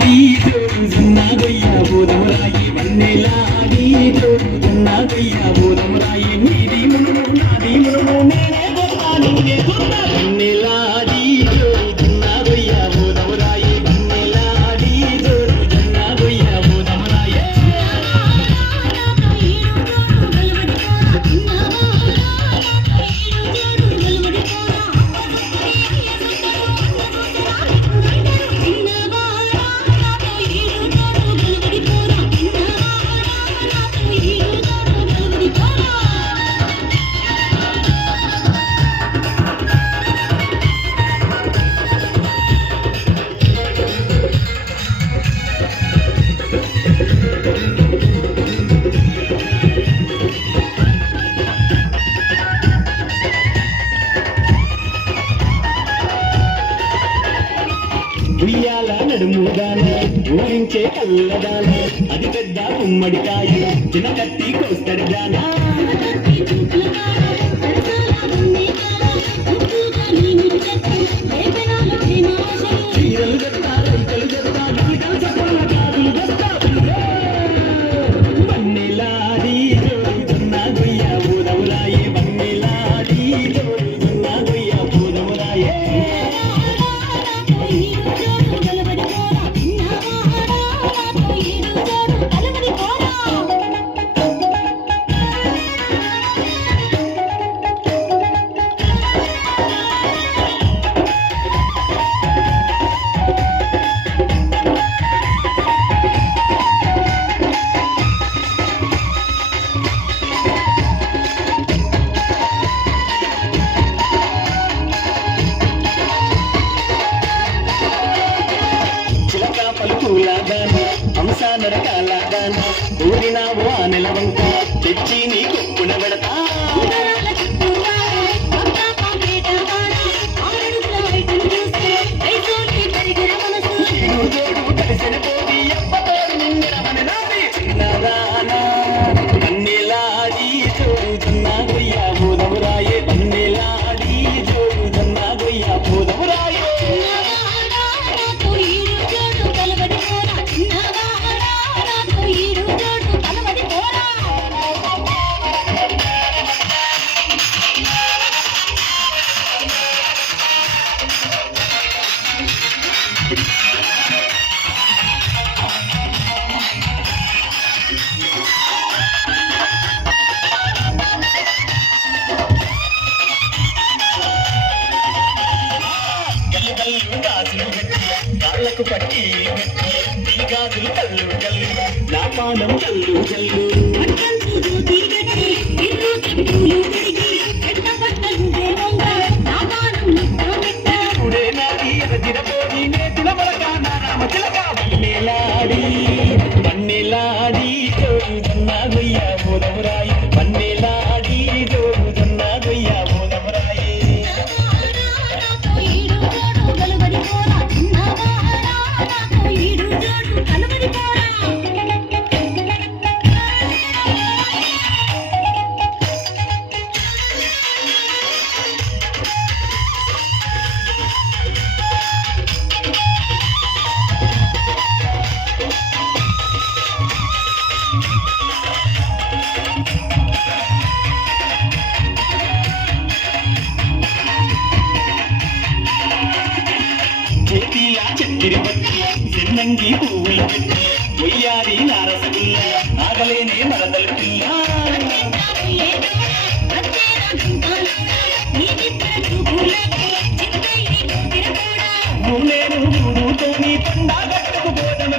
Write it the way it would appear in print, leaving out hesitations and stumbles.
వన్నెలాడి జోరుజున్నా గొయ్య బోధమురాయి వన్నెలాడి జోరుజున్నా గొయ్య బోధమురాయి నీది మునుము నాది మునుము నేనే గొప్ప నీనే గొప్ప వన్నెలాడి జోరుజున్నా గొయ్య బోధమురాయి వన్నెలాడి జోరుజున్నా గొయ్య బోధమురాయి ఉయ్యాల నడుముదానే ఊరించే కళ్ళదానే అది పెద్ద ఉమ్మడికాయ చిన్న కత్తి కోస్తడిదానా చీరలు చెప్తా రైతులు చెప్తా చప్పల కాదులు చెప్తా వన్నెలాడి జోరుజున్న గొయ్య బోధమురాయే వన్నెలాడి జోరుజున్న గొయ్య బోధమురాయే పలుకులాగాను హంస నరకాలాగాను ఊరినావు ఆ నెలవంక తెచ్చి నీ కొప్పున పెడతా కలిసిన పోయి ఎప్పతోడు నిండినమని నాది చిన్నదానా వన్నెలాడి జోరుజున్నా గొయ్య బోధమురాయే వన్నెలాడి జోరుజున్నా గొయ్య బోధమురాయే కాళ్ళకు పట్టి ఈ గాజులు కల్లు కల్లు నా పానం కల్లు కల్లు ఇప్పుడే నాది ఎదిరపోయి నేతుల మొలక నా రామ చిలక వన్నెలాడి వన్నెలాడి జోరుజున్న గొయ్య బోధమురాయి వన్నెలాడి జోరుజున్న గొయ్య బోధమురాయి చేతిలా చక్కెర పట్టి సిన్నంగి పువ్వులు పెట్టి వెయ్యారి నారసగిల్ల ఆగలేనే మరదలు పిల్ల నేను పండా గట్టుకు పోదను